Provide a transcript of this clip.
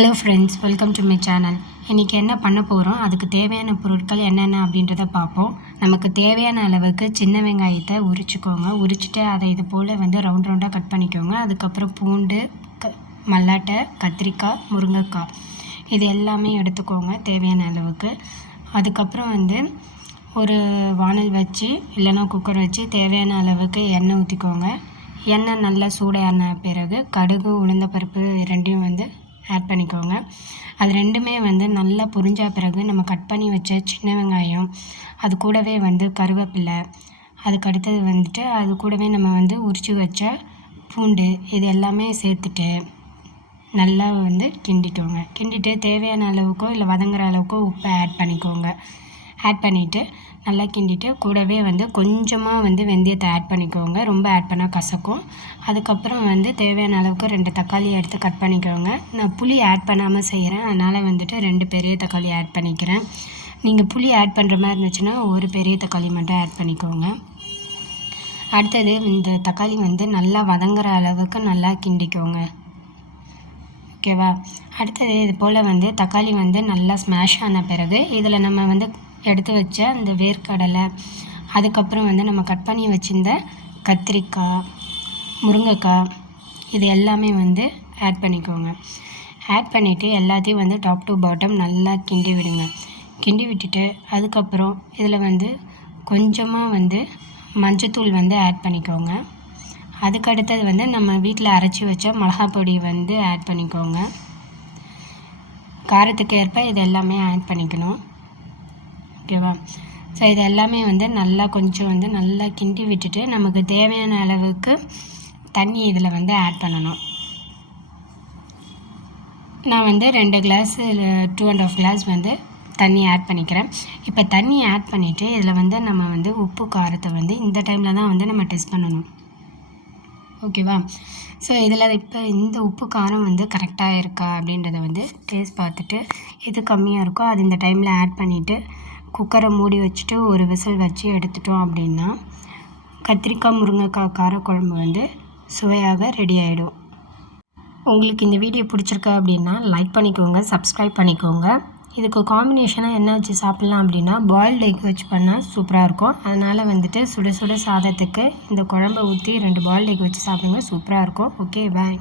Hello friends, welcome to my channel. இன்றைக்கி என்ன பண்ண போகிறோம், அதுக்கு தேவையான பொருட்கள் என்னென்ன அப்படின்றத பார்ப்போம். நமக்கு தேவையான அளவுக்கு சின்ன வெங்காயத்தை உரிச்சிக்கோங்க. உரிச்சிட்டு அதை இது போல் ரவுண்ட் ரவுண்டாக கட் பண்ணிக்கோங்க. அதுக்கப்புறம் பூண்டு, மல்லாட்டை, கத்திரிக்காய், முருங்கைக்காய் இது எல்லாமே எடுத்துக்கோங்க தேவையான அளவுக்கு. அதுக்கப்புறம் ஒரு வானல் வச்சு இல்லைன்னா குக்கர் வச்சு தேவையான அளவுக்கு எண்ணெய் ஊற்றிக்கோங்க. எண்ணெய் நல்லா சூடான பிறகு கடுகு, உளுந்தப்பருப்பு ரெண்டையும் ஆட் பண்ணிக்கோங்க. அது ரெண்டுமே நல்லா பொரிஞ்ச பிறகு நம்ம கட் பண்ணி வச்ச சின்ன வெங்காயம், அது கூடவே கருவேப்பிலை, அதுக்கு அடுத்தது அது கூடவே நம்ம உரித்து வச்ச பூண்டு இது எல்லாமே சேர்த்துட்டு நல்லா கிண்டிக்கோங்க. கிண்டிட்டு தேவையான அளவுக்கோ இல்லை வதங்குற அளவுக்கோ உப்பை ஆட் பண்ணிக்கோங்க. ஆட் பண்ணிவிட்டு நல்லா கிண்டிட்டு கூடவே கொஞ்சமாக வெந்தயத்தை ஆட் பண்ணிக்கோங்க. ரொம்ப ஆட் பண்ணால் கசக்கும். அதுக்கப்புறம் தேவையான அளவுக்கு 2 தக்காளி எடுத்து கட் பண்ணிக்கோங்க. நான் புளி ஆட் பண்ணாமல் செய்கிறேன், அதனால் 2 பெரிய தக்காளி ஆட் பண்ணிக்கிறேன். நீங்கள் புளி ஆட் பண்ணுற மாதிரி இருந்துச்சுன்னா ஒரு பெரிய தக்காளி மட்டும் ஆட் பண்ணிக்கோங்க. அடுத்தது இந்த தக்காளி நல்லா வதங்குற அளவுக்கு நல்லா கிண்டிக்கோங்க. ஓகேவா? அடுத்தது இது போல் தக்காளி நல்லா ஸ்மாஷ் ஆன பிறகு இதில் நம்ம எடுத்து வச்ச அந்த வேர்க்கடலை, அதுக்கப்புறம் நம்ம கட் பண்ணி வச்சுருந்த கத்திரிக்காய், முருங்கைக்காய் இது எல்லாமே ஆட் பண்ணிக்கோங்க. ஆட் பண்ணிவிட்டு எல்லாத்தையும் டாப் டு பாட்டம் நல்லா கிண்டி விடுங்க. கிண்டி விட்டுட்டு அதுக்கப்புறம் இதில் கொஞ்சமாக மஞ்சத்தூள் ஆட் பண்ணிக்கோங்க. அதுக்கடுத்தது நம்ம வீட்டில் அரைச்சி வச்ச மிளகாய் பொடி ஆட் பண்ணிக்கோங்க. காரத்துக்கு ஏற்ப இது எல்லாமே ஆட் பண்ணிக்கணும். ஓகேவா? ஸோ இது எல்லாமே நல்லா கொஞ்சம் நல்லா கிண்டி விட்டுட்டு நமக்கு தேவையான அளவுக்கு தண்ணி இதில் ஆட் பண்ணணும். நான் 2 கிளாஸ் 2.5 கிளாஸ் தண்ணி ஆட் பண்ணிக்கிறேன். இப்போ தண்ணி ஆட் பண்ணிவிட்டு இதில் நம்ம உப்பு காரத்தை இந்த டைமில் தான் நம்ம டெஸ்ட் பண்ணணும். ஓகேவா? ஸோ இதில் இப்போ இந்த உப்பு காரம் கரெக்டாக இருக்கா அப்படின்றத டேஸ்ட் பார்த்துட்டு எது கம்மியாக இருக்கோ அது இந்த டைமில் ஆட் பண்ணிவிட்டு குக்கரை மூடி வச்சுட்டு ஒரு விசில் வச்சு எடுத்துட்டோம் அப்படின்னா கத்திரிக்காய் முருங்கைக்காய் காரக்குழம்பு சுவையாக ரெடி ஆகிடும். உங்களுக்கு இந்த வீடியோ பிடிச்சிருக்கா அப்படின்னா லைக் பண்ணிக்கோங்க, சப்ஸ்கிரைப் பண்ணிக்கோங்க. இதுக்கு காம்பினேஷனாக என்ன வச்சு சாப்பிட்லாம் அப்படின்னா பாயில்டு எக் வச்சு பண்ணால் சூப்பராக இருக்கும். அதனால் சுட சுட சாதத்துக்கு இந்த குழம்பை ஊற்றி 2 பாயில்டு எக் வச்சு சாப்பிடுங்க, சூப்பராக இருக்கும். ஓகே, பாய்.